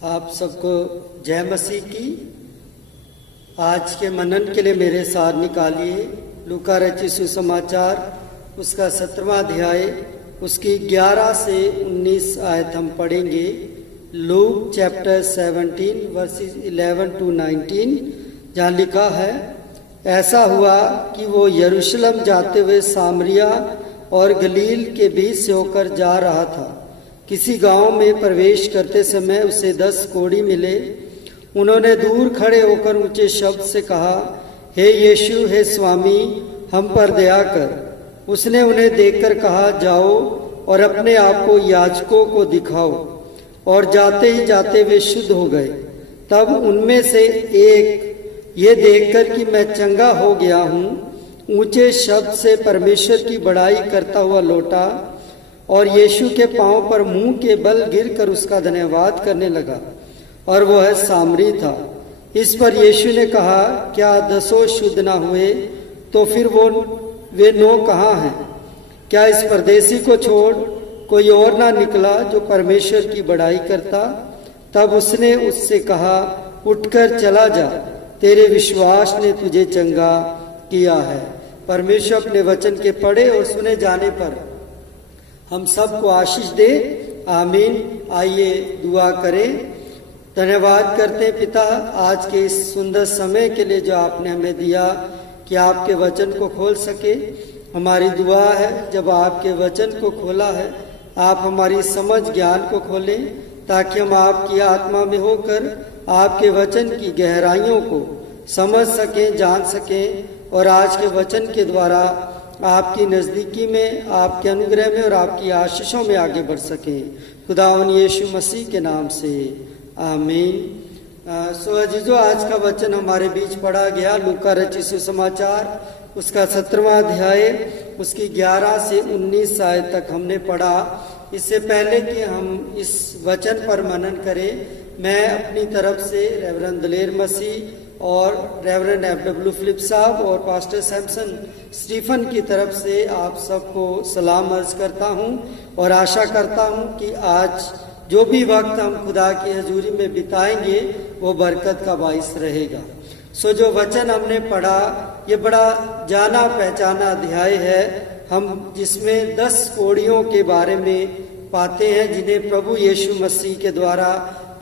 आप सबको जय मसीह की। आज के मनन के लिए मेरे साथ निकालिए लूका रचित सुसमाचार उसका 17वां अध्याय उसकी 11 से 19 आयत हम पढ़ेंगे। लूक चैप्टर 17 वर्सेस 11 to 19, जहाँ लिखा है, ऐसा हुआ कि वो यरूशलेम जाते हुए सामरिया और गलील के बीच से होकर जा रहा था। किसी गांव में प्रवेश करते समय उसे 10 कोढ़ी मिले। उन्होंने दूर खड़े होकर ऊंचे शब्द से कहा, हे यीशु, हे स्वामी, हम पर दया कर। उसने उन्हें देखकर कहा, जाओ और अपने आप को याजकों को दिखाओ। और जाते ही जाते वे शुद्ध हो गए। तब उनमें से एक ये देखकर कि मैं चंगा हो गया हूँ, ऊंचे शब्द से परमेश्वर की बड़ाई करता हुआ लौटा और यीशु के पांव पर मुंह के बल गिरकर उसका धन्यवाद करने लगा। और वह सामरी था। इस पर यीशु ने कहा, क्या 10 शुद्ध ना हुए? तो फिर वे 9 कहाँ हैं? क्या इस परदेसी को छोड़ कोई और ना निकला जो परमेश्वर की बड़ाई करता? तब उसने उससे कहा, उठकर चला जा, तेरे विश्वास ने तुझे चंगा किया है। परमेश्वर अपने वचन के पढ़े और सुने जाने पर हम सबको आशीष दे। आमीन। आइए दुआ करें। धन्यवाद करते हैं पिता, आज के इस सुंदर समय के लिए जो आपने हमें दिया कि आपके वचन को खोल सके। हमारी दुआ है जब आपके वचन को खोला है, आप हमारी समझ ज्ञान को खोलें ताकि हम आपकी आत्मा में होकर आपके वचन की गहराइयों को समझ सकें, जान सकें और आज के वचन के द्वारा आपकी नज़दीकी में, आपके अनुग्रह में और आपकी आशीषों में आगे बढ़ सके। खुदावन यीशु मसीह के नाम से आमीन। सो अजीजो, आज का वचन हमारे बीच पढ़ा गया लूका रचित सुसमाचार उसका 17वां अध्याय उसकी 11 से 19 आयत तक हमने पढ़ा। इससे पहले कि हम इस वचन पर मनन करें, मैं अपनी तरफ से रेवरेंड दलेर मसीह और रेवरेंड FW फिलिप साहब और पास्टर सैमसन स्टीफन की तरफ से आप सबको सलाम अर्ज करता हूं और आशा करता हूं कि आज जो भी वक्त हम खुदा की हजूरी में बिताएंगे वो बरकत का बाइस रहेगा। सो जो वचन हमने पढ़ा, ये बड़ा जाना पहचाना अध्याय है हम जिसमें 10 कोढ़ियों के बारे में पाते हैं जिन्हें प्रभु यीशु मसीह के द्वारा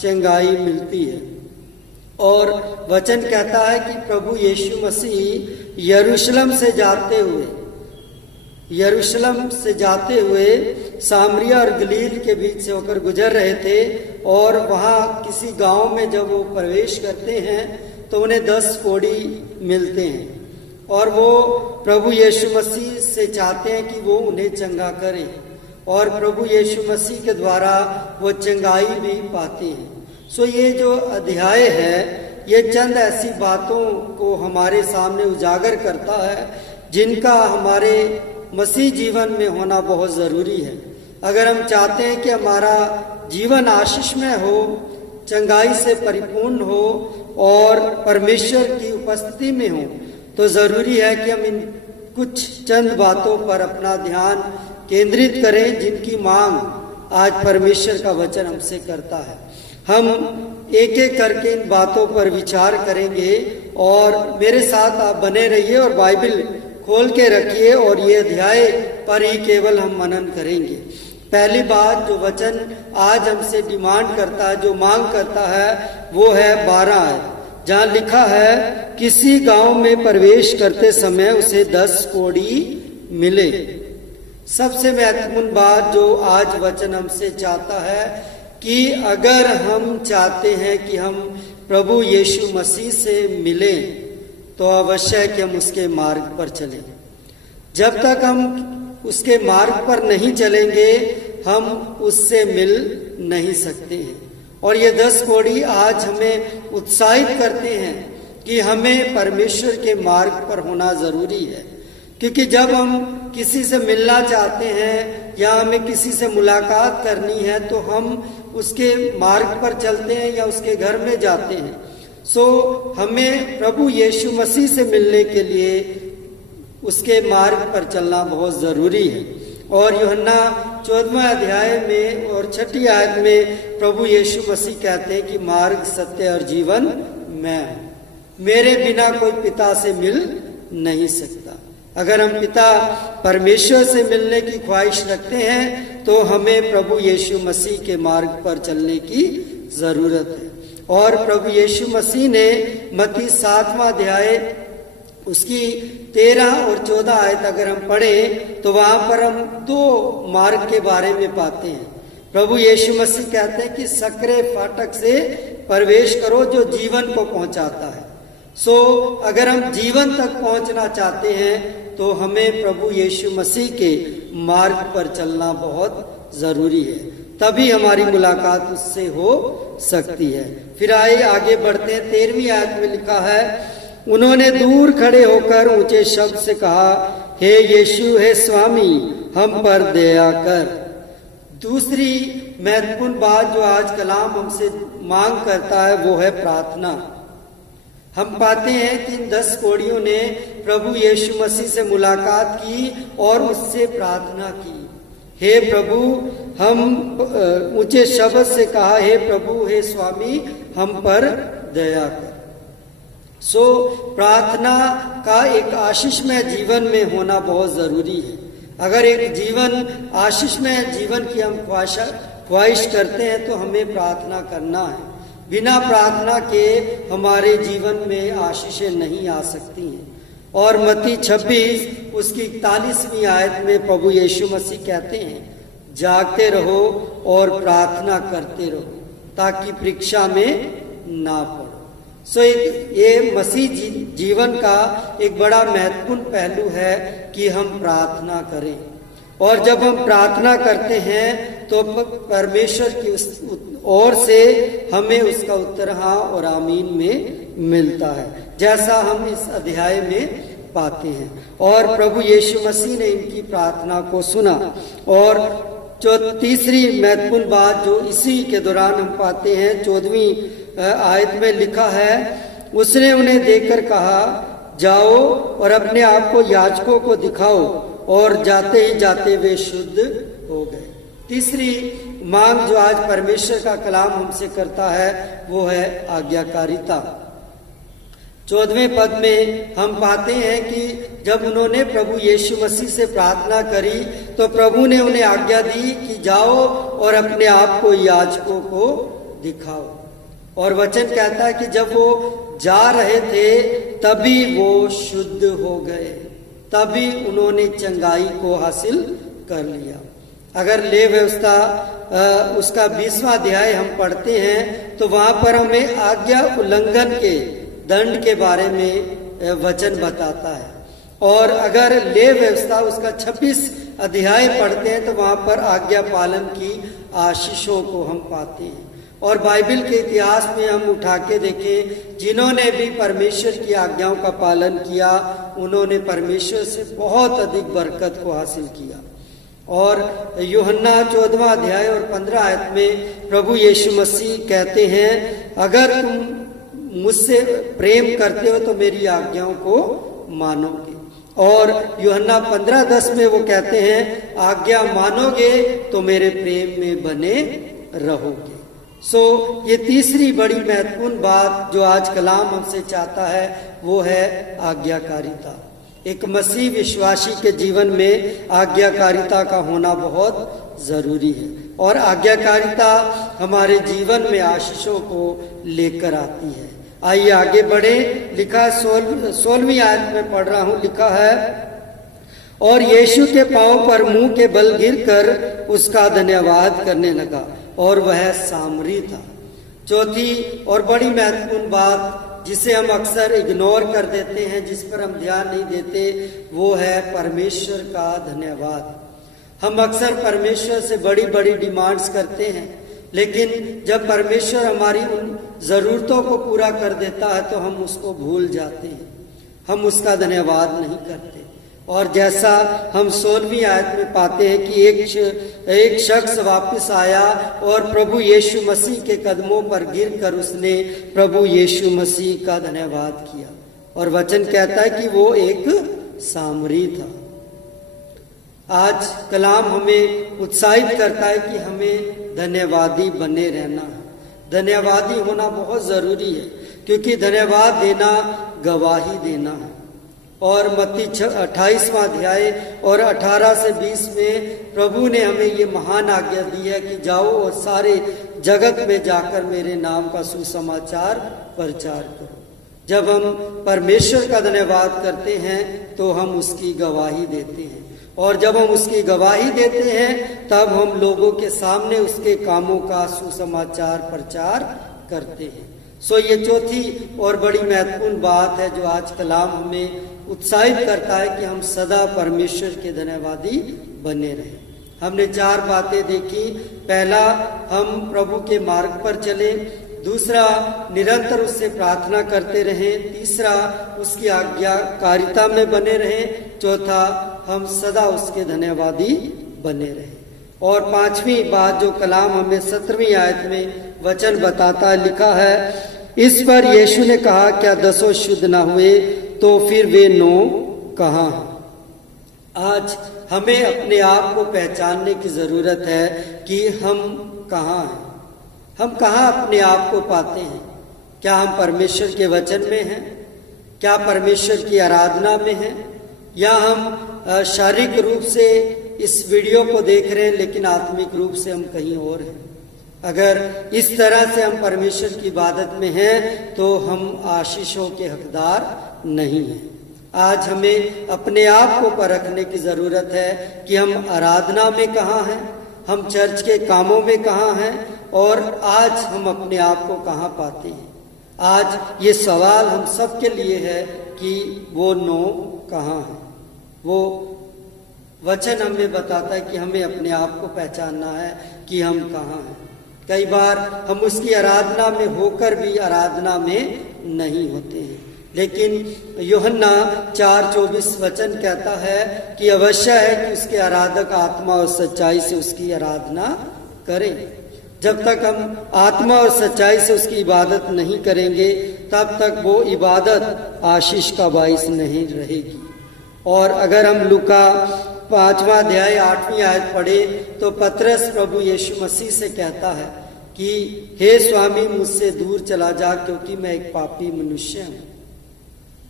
चंगाई मिलती है। और वचन कहता है कि प्रभु यीशु मसीह यरूशलेम से जाते हुए सामरिया और गलील के बीच से होकर गुजर रहे थे। और वहाँ किसी गांव में जब वो प्रवेश करते हैं तो उन्हें 10 कोढ़ी मिलते हैं और वो प्रभु यीशु मसीह से चाहते हैं कि वो उन्हें चंगा करे और प्रभु यीशु मसीह के द्वारा वो चंगाई भी पाते हैं। सो ये जो अध्याय है ये चंद ऐसी बातों को हमारे सामने उजागर करता है जिनका हमारे मसीह जीवन में होना बहुत ज़रूरी है। अगर हम चाहते हैं कि हमारा जीवन आशीषमय हो, चंगाई से परिपूर्ण हो और परमेश्वर की उपस्थिति में हो, तो ज़रूरी है कि हम इन कुछ चंद बातों पर अपना ध्यान केंद्रित करें जिनकी मांग आज परमेश्वर का वचन हमसे करता है। हम एक एक करके इन बातों पर विचार करेंगे और मेरे साथ आप बने रहिए और बाइबल खोल के रखिए और ये अध्याय पर ही केवल हम मनन करेंगे। पहली बात जो वचन आज हमसे डिमांड करता है, जो मांग करता है, वो है 12 है, जहाँ लिखा है, किसी गांव में प्रवेश करते समय उसे 10 कोढ़ी मिले। सबसे महत्वपूर्ण बात जो आज वचन हमसे चाहता है कि अगर हम चाहते हैं कि हम प्रभु यीशु मसीह से मिलें तो अवश्य है कि हम उसके मार्ग पर चलें। जब तक हम उसके मार्ग पर नहीं चलेंगे हम उससे मिल नहीं सकते हैं। और ये 10 कोढ़ी आज हमें उत्साहित करते हैं कि हमें परमेश्वर के मार्ग पर होना ज़रूरी है, क्योंकि जब हम किसी से मिलना चाहते हैं या हमें किसी से मुलाकात करनी है तो हम उसके मार्ग पर चलते हैं या उसके घर में जाते हैं। सो हमें प्रभु यीशु मसीह से मिलने के लिए उसके मार्ग पर चलना बहुत ज़रूरी है। और यूहन्ना 14वें अध्याय में और 6ठी आयत में प्रभु यीशु मसीह कहते हैं कि मार्ग, सत्य और जीवन मैं हूं, मेरे बिना कोई पिता से मिल नहीं सकता। अगर हम पिता परमेश्वर से मिलने की ख्वाहिश रखते हैं तो हमें प्रभु यीशु मसीह के मार्ग पर चलने की जरूरत है। और प्रभु यीशु मसीह ने मत्ती 7वां अध्याय उसकी 13 और 14 आयत अगर हम पढ़ें तो वहां पर हम 2 मार्ग के बारे में पाते हैं। प्रभु यीशु मसीह कहते हैं कि सकरे फाटक से प्रवेश करो जो जीवन को पहुंचाता है। अगर हम जीवन तक पहुंचना चाहते हैं तो हमें प्रभु यीशु मसीह के मार्ग पर चलना बहुत जरूरी है, तभी हमारी मुलाकात उससे हो सकती है। फिर आइए आगे बढ़ते हैं। 13वीं आयत में लिखा है, उन्होंने दूर खड़े होकर ऊंचे शब्द से कहा, हे यीशु, हे स्वामी, हम पर दया कर। दूसरी महत्वपूर्ण बात जो आज कलाम हमसे मांग करता है वो है प्रार्थना। हम पाते हैं कि इन 10 कोढ़ियों ने प्रभु यीशु मसीह से मुलाकात की और उससे प्रार्थना की, हे प्रभु, हम ऊंचे शब्द से कहा, हे प्रभु, हे स्वामी, हम पर दया कर। प्रार्थना का एक आशीषमय जीवन में होना बहुत जरूरी है। अगर एक जीवन आशीषमय जीवन की हम ख्वाहिश करते हैं तो हमें प्रार्थना करना है। बिना प्रार्थना के हमारे जीवन में आशीषें नहीं आ सकती हैं। और मत्ती 26 उसकी 41वीं आयत में प्रभु यीशु मसीह कहते हैं, जागते रहो और प्रार्थना करते रहो ताकि परीक्षा में ना पड़ो। ये मसीह जीवन का एक बड़ा महत्वपूर्ण पहलू है कि हम प्रार्थना करें। और जब हम प्रार्थना करते हैं तो परमेश्वर की ओर से हमें उसका उत्तर हाँ और आमीन में मिलता है, जैसा हम इस अध्याय में पाते हैं। और प्रभु यीशु मसीह ने इनकी प्रार्थना को सुना। और जो तीसरी महत्वपूर्ण बात जो इसी के दौरान हम पाते हैं, 14वीं आयत में लिखा है, उसने उन्हें देखकर कहा, जाओ और अपने आप को याजकों को दिखाओ, और जाते ही जाते वे शुद्ध हो गए। तीसरी मांग जो आज परमेश्वर का कलाम हमसे करता है वो है आज्ञाकारिता। 14वें पद में हम पाते हैं कि जब उन्होंने प्रभु यीशु मसीह से प्रार्थना करी तो प्रभु ने उन्हें आज्ञा दी कि जाओ और अपने आप को याजकों को दिखाओ। और वचन कहता है कि जब वो जा रहे थे तभी वो शुद्ध हो गए, तभी उन्होंने चंगाई को हासिल कर लिया। अगर ले व्यवस्था उसका 20वां अध्याय हम पढ़ते हैं तो वहां पर हमें आज्ञा उल्लंघन के दंड के बारे में वचन बताता है। और अगर ले व्यवस्था उसका 26 अध्याय पढ़ते हैं तो वहां पर आज्ञा पालन की आशीषों को हम पाते हैं। और बाइबल के इतिहास में हम उठा के देखें, जिन्होंने भी परमेश्वर की आज्ञाओं का पालन किया उन्होंने परमेश्वर से बहुत अधिक बरकत को हासिल किया। और यूहन्ना 14वां अध्याय और 15 आयत में प्रभु यीशु मसीह कहते हैं, अगर तुम मुझसे प्रेम करते हो तो मेरी आज्ञाओं को मानोगे। और यूहन्ना 15:10 में वो कहते हैं, आज्ञा मानोगे तो मेरे प्रेम में बने रहोगे। ये तीसरी बड़ी महत्वपूर्ण बात जो आज कलाम हमसे चाहता है वो है आज्ञाकारिता। एक मसीह विश्वासी के जीवन में आज्ञाकारिता का होना बहुत जरूरी है। और आज्ञाकारिता हमारे जीवन में आशीषों को लेकर आती है। आइए आगे बढ़े। लिखा 16वीं आयत में पढ़ रहा हूं, लिखा है, और यीशु के पांव पर मुंह के बल गिरकर उसका धन्यवाद करने लगा और वह सामरी था। चौथी और बड़ी महत्वपूर्ण बात जिसे हम अक्सर इग्नोर कर देते हैं, जिस पर हम ध्यान नहीं देते, वो है परमेश्वर का धन्यवाद। हम अक्सर परमेश्वर से बड़ी बड़ी डिमांड्स करते हैं, लेकिन जब परमेश्वर हमारी उन जरूरतों को पूरा कर देता है तो हम उसको भूल जाते हैं, हम उसका धन्यवाद नहीं करते। और जैसा हम 16वीं आयत में पाते हैं कि एक शख्स वापस आया और प्रभु यीशु मसीह के कदमों पर गिरकर उसने प्रभु यीशु मसीह का धन्यवाद किया। और वचन कहता है कि वो एक सामरी था। आज कलाम हमें उत्साहित करता है कि हमें धन्यवादी बने रहना है। धन्यवादी होना बहुत जरूरी है, क्योंकि धन्यवाद देना गवाही देना है। और मत्ती 28वां अध्याय और 18 से 20 में प्रभु ने हमें ये महान आज्ञा दी है कि जाओ और सारे जगत में जाकर मेरे नाम का सुसमाचार प्रचार करो। जब हम परमेश्वर का धन्यवाद करते हैं तो हम उसकी गवाही देते हैं, और जब हम उसकी गवाही देते हैं तब हम लोगों के सामने उसके कामों का सुसमाचार प्रचार करते हैं। सो ये चौथी और बड़ी महत्वपूर्ण बात है जो आज कलाम हमें उत्साहित करता है कि हम सदा परमेश्वर के धन्यवादी बने रहें। हमने 4 बातें देखी। पहला, हम प्रभु के मार्ग पर चले। दूसरा, निरंतर उससे प्रार्थना करते रहें। तीसरा, उसकी आज्ञाकारिता में बने रहें। चौथा, हम सदा उसके धन्यवादी बने रहें। और 5वीं बात जो कलाम हमें 17वीं आयत में वचन बताता है, लिखा है, इस पर यीशु ने कहा, क्या 10 शुद्ध ना हुए तो फिर वे 9 कहाँ हैं? आज हमें अपने आप को पहचानने की जरूरत है कि हम कहाँ हैं। हम कहाँ अपने आप को पाते हैं? क्या हम परमेश्वर के वचन में हैं? क्या परमेश्वर की आराधना में हैं? या हम शारीरिक रूप से इस वीडियो को देख रहे हैं लेकिन आत्मिक रूप से हम कहीं और हैं? अगर इस तरह से हम परमेश्वर की इबादत में हैं तो हम आशीषों के हकदार नहीं हैं। आज हमें अपने आप को परखने की जरूरत है कि हम आराधना में कहाँ हैं, हम चर्च के कामों में कहाँ हैं, और आज हम अपने आप को कहाँ पाते हैं। आज ये सवाल हम सब के लिए है कि वो 9 कहाँ हैं। वो वचन हमें बताता है कि हमें अपने आप को पहचानना है कि हम कहाँ हैं। कई बार हम उसकी आराधना में होकर भी आराधना में नहीं होते हैं, लेकिन यूहन्ना 4:24 वचन कहता है कि अवश्य है कि उसके आराधक आत्मा और सच्चाई से उसकी आराधना करें। जब तक हम आत्मा और सच्चाई से उसकी इबादत नहीं करेंगे तब तक वो इबादत आशीष का बाइस नहीं रहेगी। और अगर हम लूका 5वां अध्याय 8वीं आयत पढ़े तो पतरस प्रभु यीशु मसीह से कहता है कि हे स्वामी, मुझसे दूर चला जा क्योंकि मैं एक पापी मनुष्य हूँ।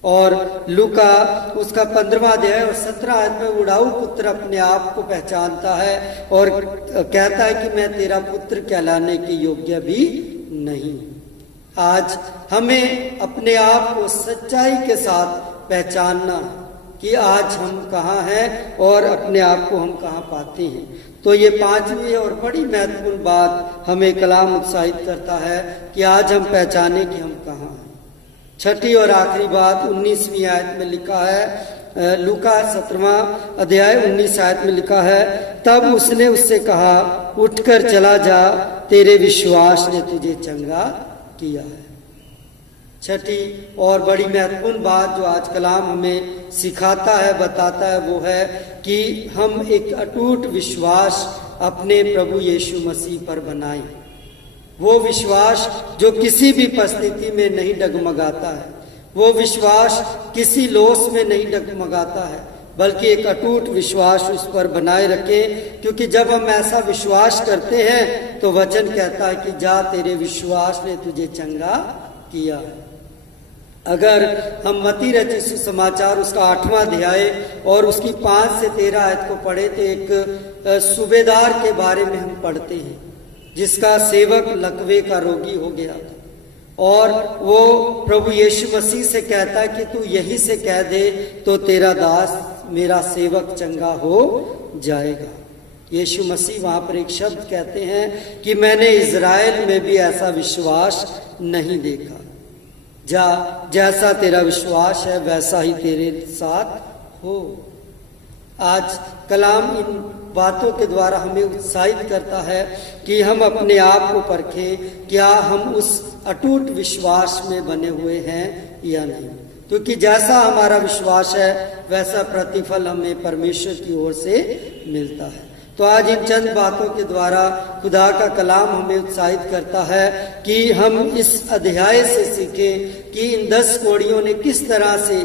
और लूका उसका 15वां अध्याय और 17 आयत में उड़ाऊ पुत्र अपने आप को पहचानता है और कहता है कि मैं तेरा पुत्र कहलाने के योग्य भी नहीं। आज हमें अपने आप को सच्चाई के साथ पहचानना कि आज हम कहाँ हैं और अपने आप को हम कहाँ पाते हैं। तो ये 5वीं और बड़ी महत्वपूर्ण बात हमें कलाम उत्साहित करता है कि आज हम पहचाने कि हम कहाँ हैं। 6ठी और आखिरी बात 19वीं आयत में लिखा है, लूका 17वां अध्याय 19 आयत में लिखा है, तब उसने उससे कहा, उठकर चला जा, तेरे विश्वास ने तुझे चंगा किया है। 6ठी और बड़ी महत्वपूर्ण बात जो आज कलाम हमें सिखाता है, बताता है, वो है कि हम एक अटूट विश्वास अपने प्रभु यीशु मसीह पर बनाएं। वो विश्वास जो किसी भी परिस्थिति में नहीं डगमगाता है, वो विश्वास किसी लोस में नहीं डगमगाता है, बल्कि एक अटूट विश्वास उस पर बनाए रखें। क्योंकि जब हम ऐसा विश्वास करते हैं तो वचन कहता है कि जा, तेरे विश्वास ने तुझे चंगा किया। अगर हम मत्ती रचित सुसमाचार उसका 8वां अध्याय और उसकी 5 से 13 आयत को पढ़े तो एक सूबेदार के बारे में हम पढ़ते हैं जिसका सेवक लकवे का रोगी हो गया और वो प्रभु यीशु मसीह से कहता है कि तू यहीं से कह दे तो तेरा दास मेरा सेवक चंगा हो जाएगा। यीशु मसीह वहां पर एक शब्द कहते हैं कि मैंने इज़राइल में भी ऐसा विश्वास नहीं देखा। जा, जैसा तेरा विश्वास है वैसा ही तेरे साथ हो। आज कलाम इन बातों के द्वारा हमें उत्साहित करता है कि हम अपने आप को परखें, क्या हम उस अटूट विश्वास में बने हुए हैं या नहीं। क्योंकि जैसा हमारा विश्वास है वैसा प्रतिफल हमें परमेश्वर की ओर से मिलता है। तो आज इन चंद बातों के द्वारा खुदा का कलाम हमें उत्साहित करता है कि हम इस अध्याय से सीखें कि इन 10 कोड़ियों ने किस तरह से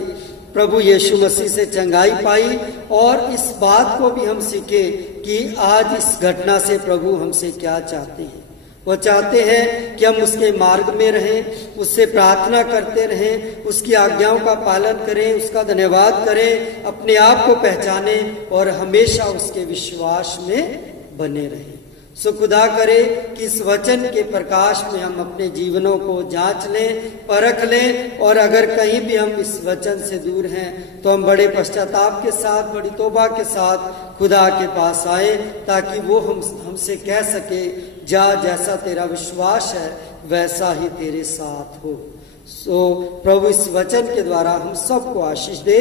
प्रभु यीशु मसीह से चंगाई पाई। और इस बात को भी हम सीखे कि आज इस घटना से प्रभु हमसे क्या चाहते हैं। वो चाहते हैं कि हम उसके मार्ग में रहें, उससे प्रार्थना करते रहें, उसकी आज्ञाओं का पालन करें, उसका धन्यवाद करें, अपने आप को पहचानें और हमेशा उसके विश्वास में बने रहें। सो खुदा करे कि इस वचन के प्रकाश में हम अपने जीवनों को जांच लें, परख लें, और अगर कहीं भी हम इस वचन से दूर हैं तो हम बड़े पश्चाताप के साथ, बड़ी तौबा के साथ खुदा के पास आए, ताकि वो हमसे कह सके, जा जैसा तेरा विश्वास है वैसा ही तेरे साथ हो। सो प्रभु इस वचन के द्वारा हम सबको आशीष दे।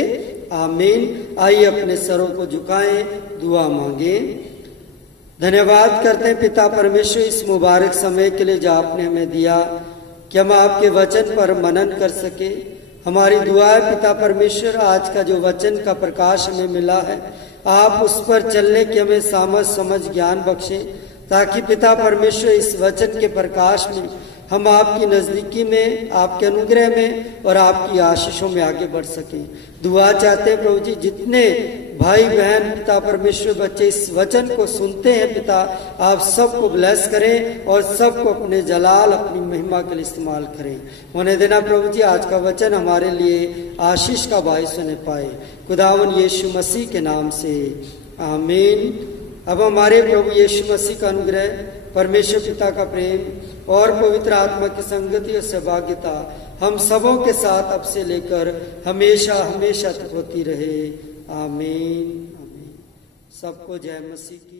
आमीन। आइए अपने सरों को झुकाएं, दुआ मांगे। धन्यवाद करते हैं पिता परमेश्वर इस मुबारक समय के लिए जो आपने हमें दिया कि हम आपके वचन पर मनन कर सके। हमारी दुआ है पिता परमेश्वर, आज का जो वचन का प्रकाश हमें मिला है, आप उस पर चलने की हमें समझ ज्ञान बख्शें, ताकि पिता परमेश्वर इस वचन के प्रकाश में हम आपकी नज़दीकी में, आपके अनुग्रह में और आपकी आशीषों में आगे बढ़ सकें। दुआ चाहते हैं प्रभु जी, जितने भाई बहन पिता परमेश्वर बच्चे इस वचन को सुनते हैं पिता, आप सबको ब्लेस करें और सबको अपने जलाल, अपनी महिमा के लिए इस्तेमाल करें। होने देना प्रभु जी, आज का वचन हमारे लिए आशीष का बायस होने पाए, खुदावन यीशु मसीह के नाम से आमीन। अब हमारे प्रभु यीशु मसीह का अनुग्रह, परमेश्वर पिता का प्रेम और पवित्र आत्मा की संगति और सहभागिता हम सबों के साथ अब से लेकर हमेशा हमेशा तक होती रहे। आमीन। आमीन। सबको जय मसीह की।